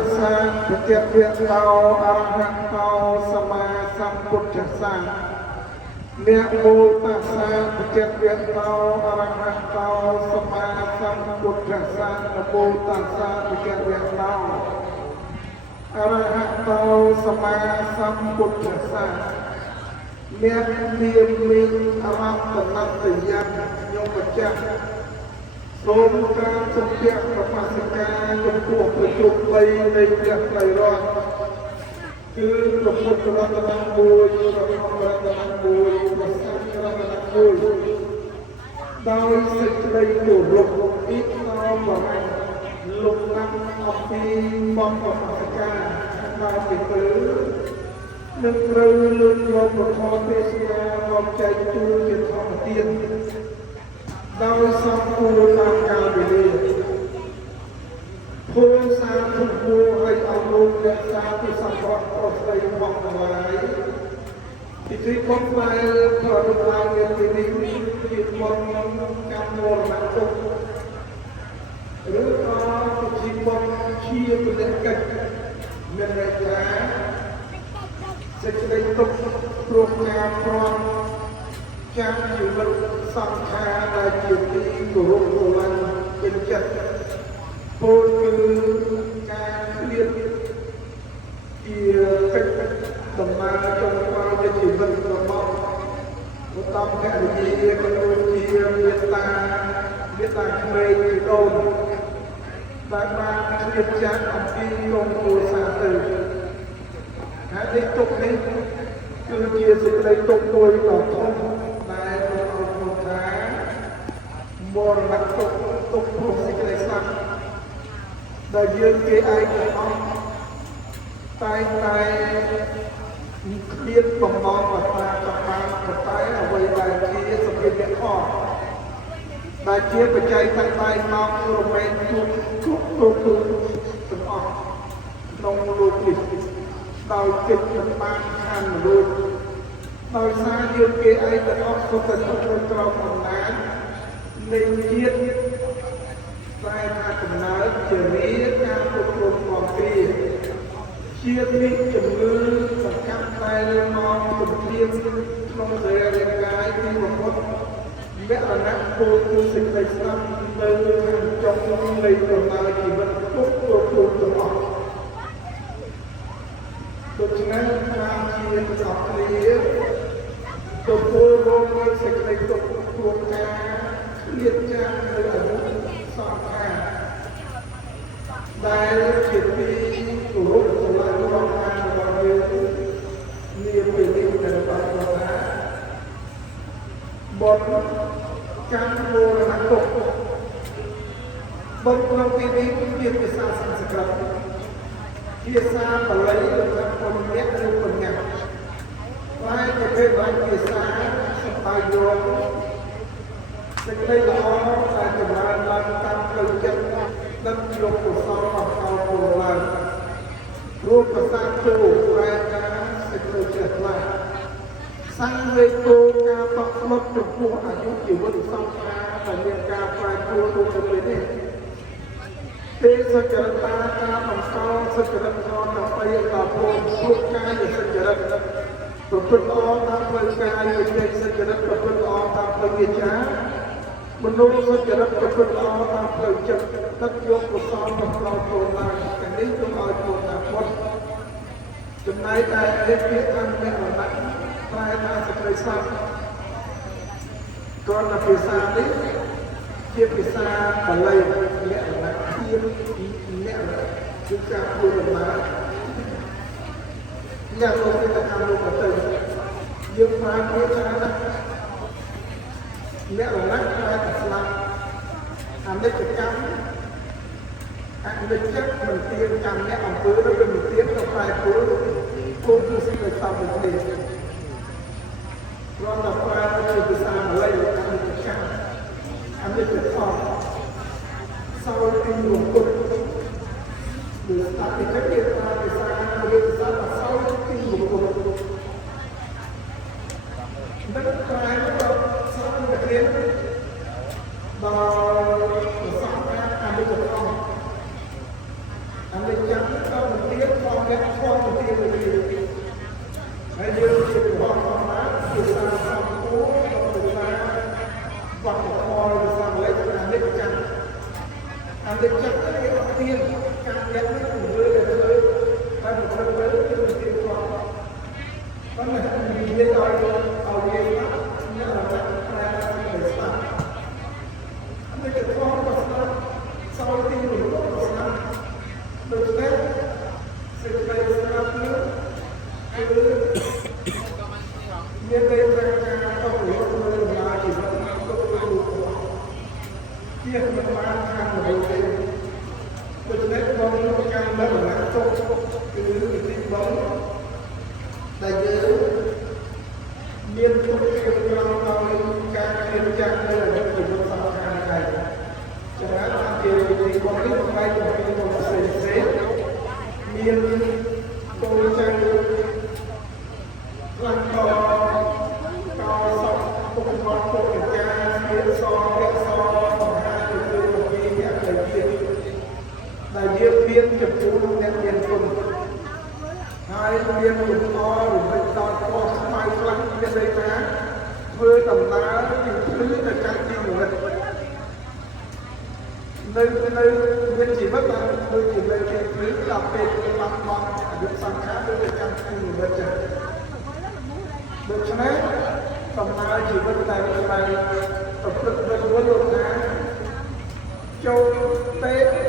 ตัสสะภะคะวะโตอะระหะโตสัมมาสัมพุทธัสสะนะโมตัสสะภะคะวะโตอะระหะโตสัมมาสัมพุทธัสสะนะโมตัสสะภะคะวะโตอะระหะโตสัมมาสัมพุทธัสสะអ្នកមានមានអរតនតយៈខ្ញុំម្ចាស់សូមការសុភៈប្រមាសិកាចំពោះប្រជុំ3នៃព្រះត្រៃរតន៍គឺព្រះពុទ្ធរតនៈមួយព្រះធម្មរតនៈមួយព្រះសង្ឃរតនៈមួយដោយសេចក្តីគោរពអ៊ីតោបរិយលោកណាំអំពីបំប្រមាសិកាតាមពីព្រឺនឹងត្រូវលើកយកប្រធមទេសនាមកចែកជូនជាធម្មទានដោយសំគួរតាមកាលវេលាភូមិសាធុគួរឲ្យអស់លោកអ្នកសាពិសង្ឃៈអស្ដីមកទាំងឡាយពិធីបុណ្យផ្លែប្រតិបត្តិនៅទីនេះជាបុណ្យកម្មមរណទុក្ខឬក៏ពិធីបុណ្យជាពលកិច្ចមានន័យថាសេចក្តីទុក្ខព្រោះការប្រន់ចាំជីវិតសង្ខារដែលជាទីគោរពស្រឡាញ់ពេញចិត្តពោលគឺការឃ្លាតជាកិច្ចដំណើរចុងក្រោយនៃជីវិតរបស់ឧត្តមភរិយាក៏ដូចជាមេត្តាក្មេងជីដូនដែលបានឃ្លាតចាកអំពីក្រុមគ្រួសារទៅហើយនេះទុកនេះគឺជាសេចក្តីទុកមួយដ៏ធំដែលព្រះអង្គថាមរណទុក្ខទុកព្រោះសេចក្តីស្លាប់ដែលយើងគេឯងទាំងអស់តែងតែគ្មានបំណងប្រាថ្នាចង់បានប៉ុន្តែអ្វីដែលជាសម្ភារៈខដែលជាបច្ច័យតាំងតែមករមែងជួបគ្រប់ទាំងអស់ក្នុងលោកនេះដោយគិតមិនបានខានមនុស្សដោយសារយើងគេឯងទាំងអស់សុទ្ធតែក្នុងក្រោមអំណាចនៃជាតិតែថាកំណើតជារាការគ្រប់គ្រងความគ្រាជាតិនេះជំងឺសង្កាត់តែមកទំព្រាមក្នុងរាងកាយពីបំផុតវរណៈពោលគឺសេចក្តីស្លាប់នៅខាងចុងនៃដំណើរជីវិតគ្រប់ទាំងអស់ដូច្នេះតាមជាប្រកបគ្នាទៅពលរងនៅសេចក្តីទុក្ខព្រោះការឃ្លាតចាកនៅអនុសង្ខារដែលជាទីគោរពស្រឡាញ់របស់ការរបស់យើងនាពេលនេះដែលបានថាបទកម្មមរណទុក្ខបទក្នុងទីនេះជាភាសាសំស្ក្រឹតភាសាបាលីរបស់ពុទ្ធអ្នកឬពុទ្ធអ្នកតែប្រភេទបានភាសាសម្បាយយកសេចក្តីល្អដែលចម្រើនឡើងតាមផ្លូវចិត្តដឹកយកកុសលមកកោតពលឡើងរូបប្រសាទចូលប្រែការសេចក្តីជ្រះថ្លាសង្វេគោការតក់ស្លុតចំពោះអាយុជីវិតសង្ខារដែលមានការប្រែប្រួលទៅពេលនេះទេសចរតាការបង្កសច្ចរិតធម៌ដើម្បីដល់ពលពុទ្ធកាយសច្ចរិតប្រព្រឹត្តល្អតាមផ្លូវកាយវិជ្ជាសច្ចរិតប្រព្រឹត្តល្អតាមផ្លូវវាចាមនុស្សសច្ចរិតប្រព្រឹត្តល្អតាមផ្លូវចិត្តទឹកយកកុសលមកដល់ខ្លួនឡើងទាំងនេះគឺឲ្យពលថាពុទ្ធចំណែកតែនេះពាក្យខាងអ្នករណៈប្រែថាសេចក្តីស្លាប់គ្រាន់តែភាសានេះជាភាសាបាលីអ្នករណៈជាអ្នកគឺការធ្វើដំណើរអ្នកលោកទៅតាមលោកទៅយើងប្រើពាក្យច្រើនណាស់អ្នករណៈប្រែថាស្លាប់អនិច្ចកម្មអនិច្ចមិនទៀងកម្មអ្នកអំពើទៅមិនទៀងទៅប្រែប្រួលគោលគឺសេចក្តីស្លាប់មួយនេះគ្រាន់តែប្រើទៅភាសាបាលីអនិច្ចកម្មអនិច្ចធម៌សោយពីរង្គត់គឺតាពីកិច្ចភាសាភាសាសោយពីរង្គត់នឹងប្រែទៅសោយទៅគ្រាដល់ប្រសាទអនិច្ចធម៌អនិច្ចកម្ម អ្នកឆ្លងទៅទៀតហើយយើងជារបស់ធម្មតាភាសាសំគួរភាសាវប្បធម៌ភាសាលេខអានិច្ចកម្មអានិច្ចកម្មគេអត់ទៀនការយ៉ាងនេះគឺលើតែលើតែប្រព្រឹត្តទៅគឺមានទៀតគាត់ប៉ុន្តែនិយាយឲ្យយើងអ្នករកប្រែទៅស្ដាប់អានិច្ចកម្មក៏ស្ដាប់សោយទីមួយក៏ស្ដាប់ដូច្នេះសេចក្តីស្ដាប់នេះគឺមានតែការតបរកលើដំណើរជីវិតទុករូបជាមិនបានខាងមនុស្សទេដូច្នេះបងការលើកឡើងទុកគឺវិធីបងដែលយើងមានទុកជាប្រងដោយការរៀបចាត់នៅជីវិតសំខាន់ដែរច្រើនបានជាវិធីបងនេះបង្ហាញពីបងផ្សេងមានគោលចៅខ្លាំងកកសពពុកមកពុកកាមានសរៈសមហាទៅគឺពីអ្នកដែលជាដែលយើងមានចំពោះអ្នកមានគុណហើយមានគុណអររំលឹកដល់ខុសស្មៅខ្លាំងមានន័យថាធ្វើដំណើរពីព្រឹកទៅកាន់ទីនិមិត្តនៅមានជីវិតដែលដូចជានៅទីព្រឹកដល់ពេលបាត់បង់អាយុសង្ខារទៅកាន់ទីនិមិត្តចឹងដូច្នេះដំណើរជីវិតដែលប្រព្រឹត្តទៅលោកថាចូលពេទ្យ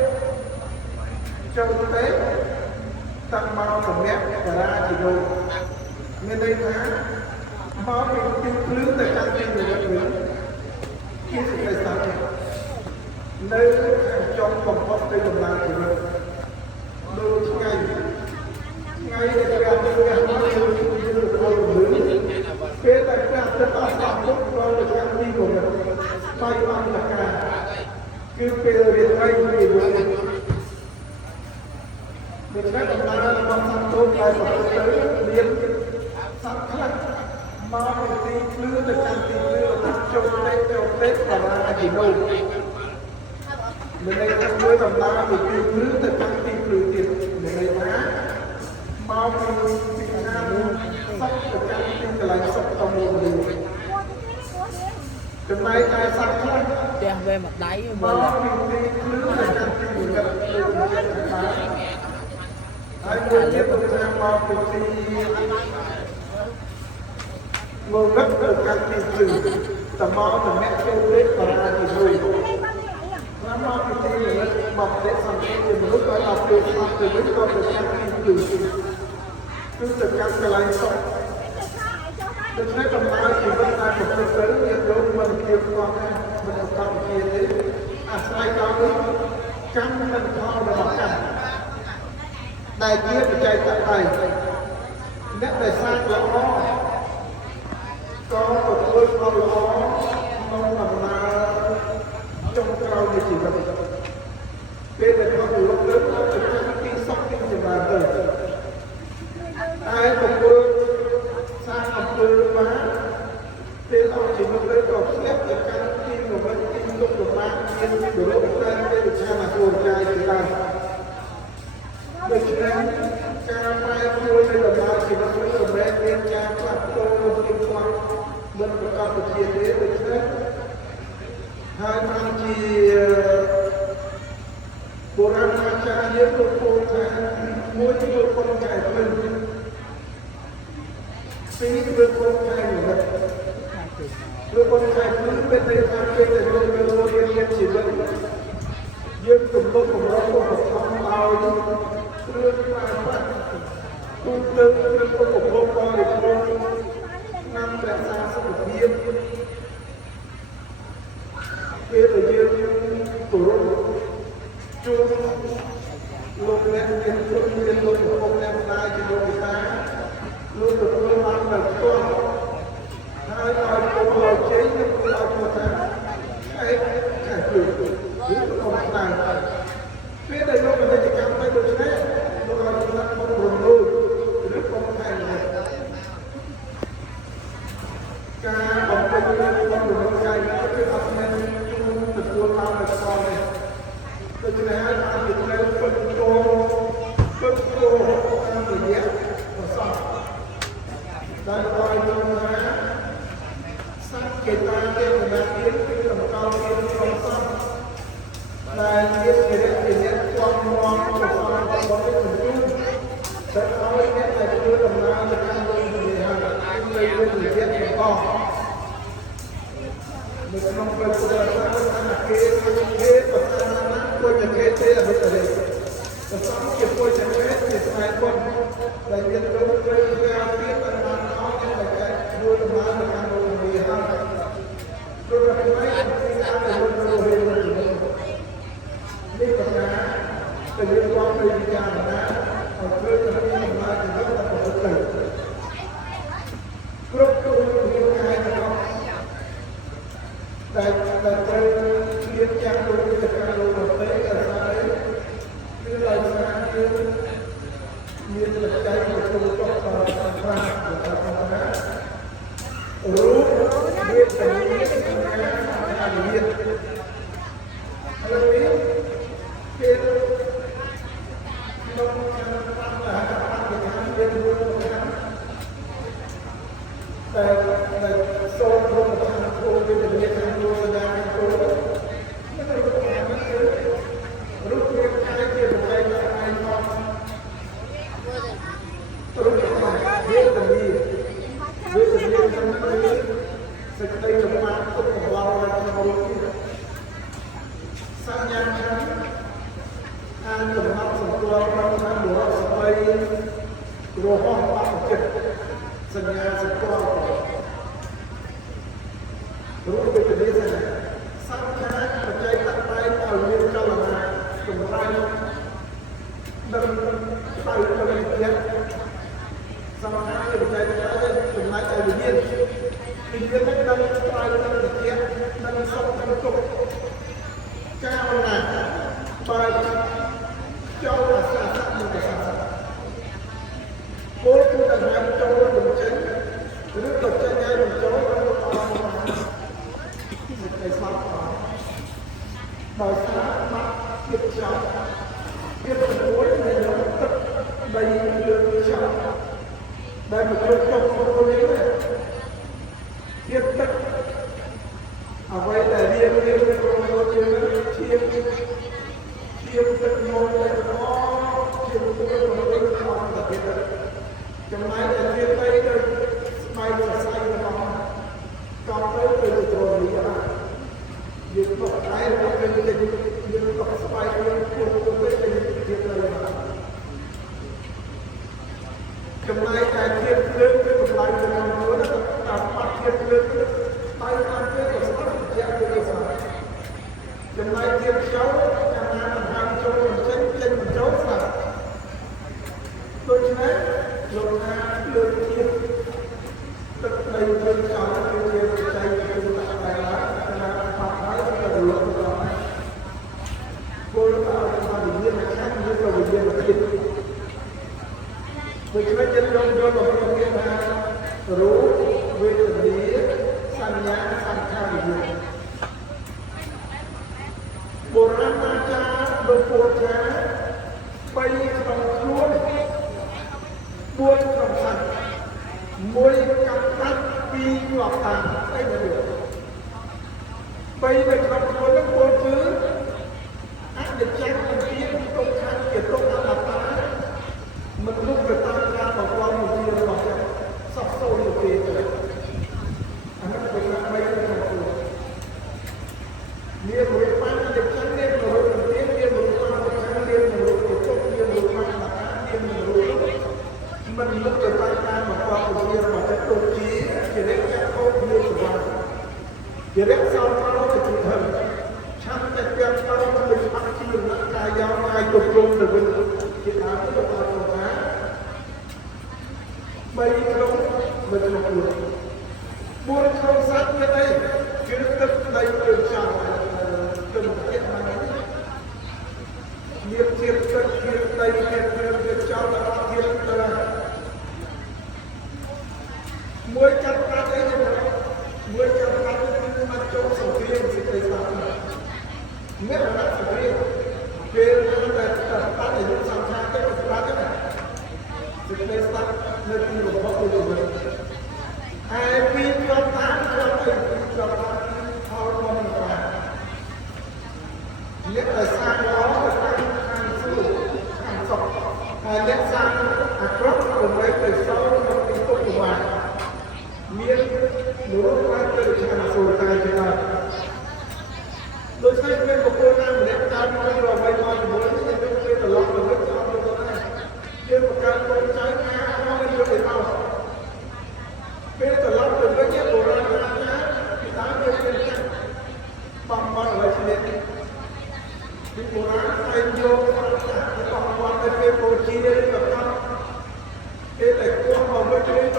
តាំងមកសម្រាប់តារាជីវិតមានន័យថាមកពីទីព្រឹកទៅកាន់ទីនិមិត្តវិញជាសេចក្តីស្ដាប់នៅចុងបំផុតនៃដំណើរជីវិតដូចថ្ងៃដែលព្រះអង្គព្រះអង្គយើងរលឹកពេលដែលព្រះទឹកអស់ដល់ពុទ្ធក៏ទៅកាន់ទីគំនិតស្វ័យអន្តការគឺពេលរៀនហើយពីវិញដូច្នេះដំណើររបស់សត្វទោសដែលប្រព្រឹត្តទៅមានសត្វខ្លះមកពីទីភ្លឺទៅកាន់ទីភ្លឺទៅចូលទេបារាជីណូមានន័យថាធ្វើដំណើរពីទីភ្លឺទៅកាន់ទីភ្លឺទៀតមានន័យថាមកពីខាងសត្វទៅកាន់ទីកន្លែងសត្វតមួយចំណែកឯសត្វខ្លះផ្ទះវេមួយដៃមើលពីទីភ្លឺទៅកាន់ទីវិកដូចជាបានហើយមួយទៀតទៅថាមកពីទីមកលឹកទៅកាន់ទីភ្លឺតមកតំណាក់ចូលលេខបារាជីណូតាមមកពីទីនេះមកទេសង្ឃជាមនុស្សក៏ដល់ពេលស្លាប់ទៅវិញក៏ទៅកាន់ទីភ្លឺគឺទៅកាន់កន្លែងសុខដូច្នេះដំណើរជីវិតដែលប្រព្រឹត្តទៅមានលោកមិនគៀបខ្វល់មិនអត់ជាទេអាស្រ័យដល់កម្មនិងផលរបស់កម្មដែលជាបច្ច័យតដៃអ្នកដែលសាងល្អក៏ទទួលផលល្អក្នុងដំណើរចុងក្រោយនៃជីវិតពេលដែលគាត់លុបលើកទៅកាន់ទីសុខទីចម្រើនទៅតែបុគ្គលសាងអំពើបានពេលអស់ជីវិតទៅក៏ធ្លាក់ទៅកាន់ទីនិមិត្តទីទុកលំបាកមានបុរសតែទេវិឆានគោលចាយទៅដែរដូច្នេះការប្រែប្រួលនៃដំណើរជីវិតនេះសម្រាប់មានការផ្លាស់ប្ដូរពីความមិនប្រកបវិជ្ជាទេដូច្នេះហើយបានជាបុរាណអាចារ្យយើងក៏ពោលថាមួយធ្វើគុណចែកភ្លឺពីរធ្វើគុណចែកនិមិត្តធ្វើគុណចែកភ្លឺเป็นន័យថាពេលដែលយើងរៀនជីវិតយើងទំនុកបំរុងឧបត្ថម្ភឲ្យគ្រឿងប្រើប្រាស់ទូទៅគ្រឿងឧបភោគបរិភោគនាំរក្សាសុខភាពពេលដែលយើងគោរពជួបលោកអ្នកមានគុណមានលោកឪពុកអ្នកម្ដាយជាលោកពិតាលោកទទួលបាននៅផ្ទាល់ហើយឲ្យពុកឲ្យជ័យនិងឲ្យពុកថាឯងខាងភ្លឺគឺអត់បានពេលដែលលោកបដិកម្មទៅដូច្នេះលោកឲ្យថាពុករំលោភឬពុកថែមការបំពេញរបស់របស់កាយគឺអត់មានទទួលបាននៅស្គាល់នេះដូច្នេះហើយបានជាត្រូវពឹងគោ ថ្ងៃមុនដែលមានលោកត្រូវការពីបានអស់តែតែជួយដំណើរទៅកាន់លោកវិហារព្រោះតែថ្ងៃទីអានលោកលោករៀននេះក៏ថាទៅរៀនរំពីវិចារណាឲ្យធ្វើទៅមានដំណើរទៅដល់ប្រពុតទៅគ្រប់គ្រងមានកាយរបស់តែត្រូវគ្លៀនចាំលោកទៅកាន់លោកទៅតែគឺឡើយស្អាតគឺមានបច្ច័យទៅចូលទៅដល់ប្រាក់របស់ណារូបវាតែមានអានិយមហើយវាគឺក្នុងការបានလာបានមានរូបតែសូមរូបធម៌គោលវិទ្យាខាងលោកសញ្ញាខាងគោលមិនរូបកាយនេះគឺរូបរាងកាយជាបច្ច័យដល់ឯងផងរូបកាយវាទៅក្នុងនេះសេចក្តីលំបាកទុកកង្វល់នៅក្នុងរូបនេះសញ្ញាខាងអានកំណត់សម្គាល់ក្នុងខាងបុរសស្រីរហ័សបាក់ចិត្តសញ្ញាសម្គាល់រូបវិទ្យាសាស្ត្រសង្ខារបច្ច័យតាក់តែងឲ្យមានចលនាចម្រាញ់ដឹងស្ដៅទៅវិទ្យាសង្ខារបច្ច័យតាក់តែងចំណែកឲ្យវិញ្ញាណនឹងដឹងស្ដៅទៅវិទ្យានឹងសុខនឹងទុក្ខកាលណាបើចូលអាសាសនឹងអាសាពលគឺតែចូលមិនចេញឬក៏ចេញឲ្យមិនចូលទៅអស់តែស្លាប់ដោយសារបាត់ទៀតចោលវាប្រមូលនៅក្នុងទឹកដីលើចោលដែលមកចូលចុះចូលនេះទៀតទឹកអ្វីដែលរៀងប្រមូលជាទឹកមកเลยជាទឹកប្រមូលខំតែទៀតចំណែកតែទៀតទៅស្បែកសរសៃរបស់ក៏ទៅទៅត្រង់នេះយើងក៏តែរបស់យើងក៏ស្បែកយើងពុះទៅទៅទៀតទៅចំណែកតែទៀតភ្លើងគឺកម្លាំងក្នុងខ្លួនតាមបាត់ទៀតភ្លើងតែតាមទៀតក៏ស្បែកជាក់ទៅស្បែកចំណែកទៀតចូលចាំណាមិនហាមចូលចេញមិនចូលស្បែកដូច្នេះលោកថាលើកទៀតទឹកដីយើងចោលគឺជាបច្ច័យគឺដាក់តែឡាណាបាត់ហើយទៅលោកទៅគោលការណ៍របស់វិញ្ញាណខាងយើងក៏វិញ្ញាណទៀតដូច្នេះយើងយករបស់យើងថារូបវេទនាសញ្ញាសង្ខារវិញ្ញាណបុរាណអាចារ្យលោកពោលថាបីក្នុងខ្លួន4ក្នុងសាច់1កាប់ដាច់2ជាប់តាមអីទៅបីនៅក្នុងខ្លួននោះពោលគឺអនិច្ចំអនិច្ចំទុក្ខជាទុក្ខអនត្តាមិនលុបទៅតាមការបង្គាប់មួយជារបស់ចិត្តសពសូន្យទេអានោះគឺបីក្នុងខ្លួនមានរូបបានអនិច្ចំមានរូបទៀតមានរូបបានអនិច្ចំមានរូបជាទុក្ខមានរូបបានអនត្តាមានរូបមិនលុបទៅតាមការបង្គាប់មួយជារបស់ចិត្តដូចជារិទ្ធចាក់ហូបមានសវណ្ណជារិទ្ធសោតមកទៅជំហឹងឆាន់តែទាំងតោទៅអត់ជារកកាយយកកាយគ្រប់គ្រងទៅវិញជាដើមទៅដល់ថាបីក្នុងមិនក្នុងខ្លួន4ក្នុងសាច់ទៀតអីគឺទឹកដីទៅចោលទៅទៀតមកមានជាតិទឹកជាតិដីជាតិគ្រឿងជាតិចោលដល់ជាតិទៅមួយកាត់ប្រាក់អីទៅមួយកាត់ប្រាក់គឺមកចូលសង្គ្រាមសេចក្តីស្លាប់អ្នករកសង្គ្រាមពេលដែលបាត់ឲ្យសង្ខារទៅស្លាប់ទៅសេចក្តីស្លាប់នៅទីរបស់ទៅវិញហើយពីចូលតាមចូលទៅចូលតាមផលរបស់mình quaអ្នកដែលសាងល្អទៅខាងសួរខាងសុខហើយអ្នកសាងអាក្រក់ដើម្បីទៅសោក្នុងទីទុក្ខវាមាននោះបានទៅខាងសួរតែច្រើនដូច្នេះមានបុគ្គលណាម្នាក់តាមក្នុងរបាយការណ៍ជាមួយនេះយើងទៅត្រឡប់ទៅវិញចោលទៅដែរយើង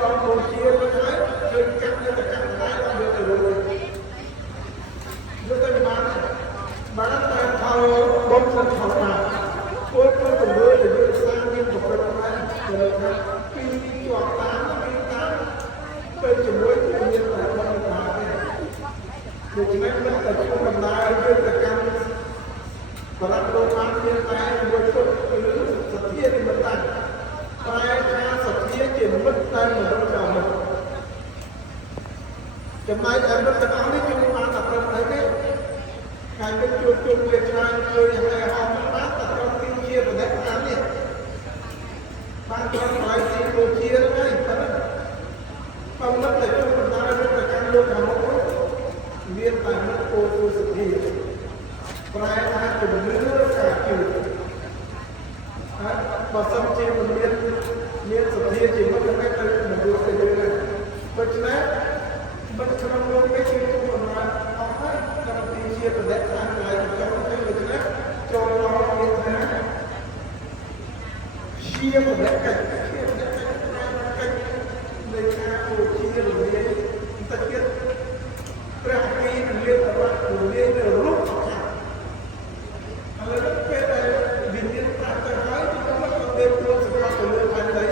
ដល់បូជាទៅហើយឃើញកាប់នៅតែកាប់តែដល់វាទៅរួចយកទៅបានតែផលបុណ្យសិនផលណាពួកទៅទៅលើយើងសាងមានប្រព្រឹត្តបានទៅថាពីជាប់តាមទៅជាមួយគ្នាតែបានបានដូច្នេះមិនតែជួបដំណើរយើងទៅកាន់បរិបទបានមានតែមួយគត់គឺសទ្ធានិមិត្តតែថាសទ្ធាជាមិត្តតែមនុស្សដល់មិត្តចំណែកឯមិត្តទាំងអស់នេះជួបបានតែប្រឹងតែទេកាយមិត្តជួបវាច្រើនឃើញហើយហោបានតែត្រង់ទីជាបដិកម្មនេះបានត្រង់ហើយទីបូជាហ្នឹងហើយប៉ុណ្ណឹងបំណិតតែជួបដំណើរទៅកាន់លោកខាងមុខមានតែមិត្តពោលសទ្ធាប្រែថាជំនឿការជឿហើយបើសិនជាមិនមានសទ្ធាជាមិត្តទៅមិនយល់ទៅយើងណាដូច្នេះមិត្តក្នុងលោកនេះគឺជួបដំណើរអស់ហើយដល់ទីជាបដិកម្មកន្លែងចុះទៅដូច្នេះចូលមកមានថាជាបដិកម្មនៃការបូជារលាយតិចទៀតព្រះពីនឹងមានរបស់រលាយនៅរូបចាស់ហើយពេលដែលវិញ្ញាណប្រាប់ទៅហើយគឺគាត់ក៏មានព្រមសម្រាប់ទៅលើផែនដី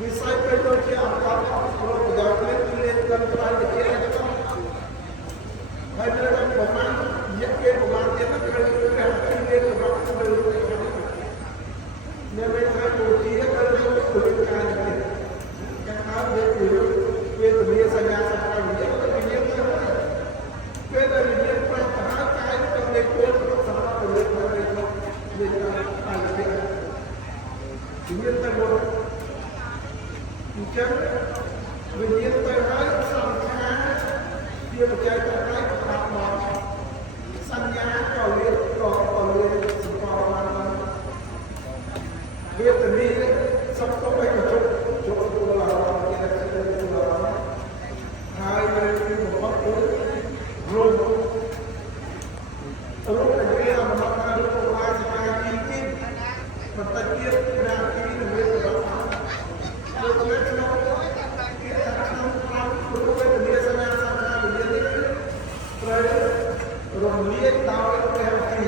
វិស័យពេលទៅជាអង្គការអប់រំប្រយោជន៍នេះគឺមានត្រឹមត្រូវទៅជាអន្តរហើយនៅក្នុងប្រមាណរយៈពេលប្រមាណទៀតគឺព្រះពីមានរបស់ទៅលើនៅពេលថាបូជាទៅលើការនេះការហៅវាទលាសញ្ញាសម្រាប់វិញ្ញាណទៅវិញ្ញាណទៅពេលដែលវិញ្ញាណប្រកបហើយកាយទៅនៃពេលសម្រាប់ទៅលើផ្លូវនៃក្នុងមានការអានិកវិញ្ញាណទៅមកអញ្ចឹងវិញ្ញាណទៅហើយសង្ខារជាបច្ច័យទៅហើយប្រាប់មកសញ្ញាក៏មានសម្គាល់បានវាទលាសំទុកឲ្យកញ្ចក់ចូលទៅដល់អារម្មណ៍គេទៅហើយនៅទីបំផុតគឺរូបដែលគេអមតថារូបវាសកាជីទីបន្តិចទៀតណាទីនឹងមានរបស់ដូចជាក្នុងគេថាក្នុងរូបវេទនាសញ្ញាសង្ខារវិញ្ញាណនេះត្រូវរំលាយដោយព្រះទី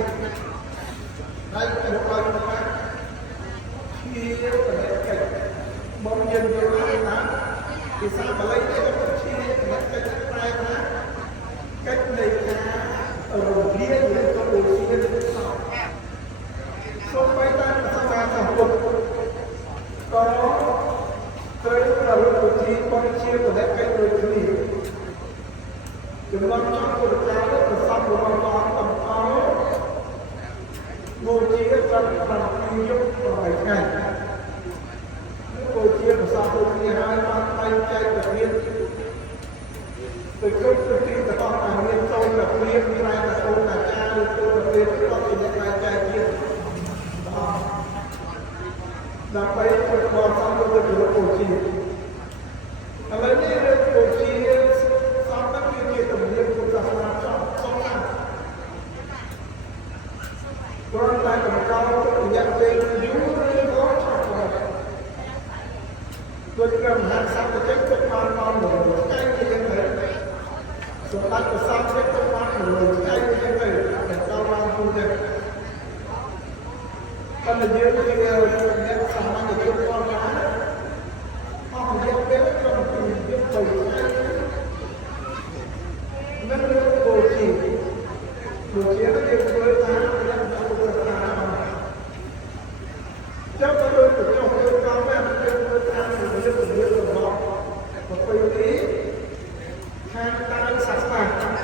ហើយទៅឲ្យប្រកាសជាបដិកិច្ចបងយើងយល់ថាភាសាបាលីនេះក៏ជាបដិកិច្ចប្រែថាកិច្ចនៃការរំលាយនៃកបូជាសូម្បីតែភាសាសម្ពុទ្ធក៏ត្រូវប្ររពជាបងជាបដិកិច្ចដូចគ្នាចំណងចង់ពុទ្ធកាលប្រសពរបស់ព្រះអង្គតំអល់បូជាត្រឹម7យប់8ថ្ងៃបូជាប្រសពដូចគ្នាហើយបានបែងចែកទៅមានទៅគ្រប់ទៅទីទាំងអស់ដែលមានចូលតែព្រាមតែអូនអាចារ្យឬចូលតែព្រាមគាត់ជាអ្នកបែងចែកទៀតដើម្បីធ្វើបរិបទទៅជាបូជាឥឡូវនេះរឿងបូជាសំដៅគឺជាទំនៀមពុទ្ធសាសនាសំខាន់ព្រោះតែកម្ររយៈពេលយូរឬក៏ឆាប់ៗដូចព្រះមហាក្សត្រទៅចិត្តទុកបានមក100ថ្ងៃជាយ៉ាងទៅសម្ដេចព្រះសង្ឃចិត្តទុកបាន100ថ្ងៃជាយ៉ាងទៅតែដល់បានគូទេប៉ុន្តែយើងជាអ្នកសាមញ្ញជនផងណាអស់រយៈពេលត្រឹម2យប់ទៅថ្ងៃនឹងបូជាទៅយើងធ្វើតាមយ៉ាងពុទ្ធសាសនាចាំទៅទៅចុះទៅតាមបែបទៅធ្វើតាមរបៀបរបស់ប្រពៃណីខាងតាមសាសនា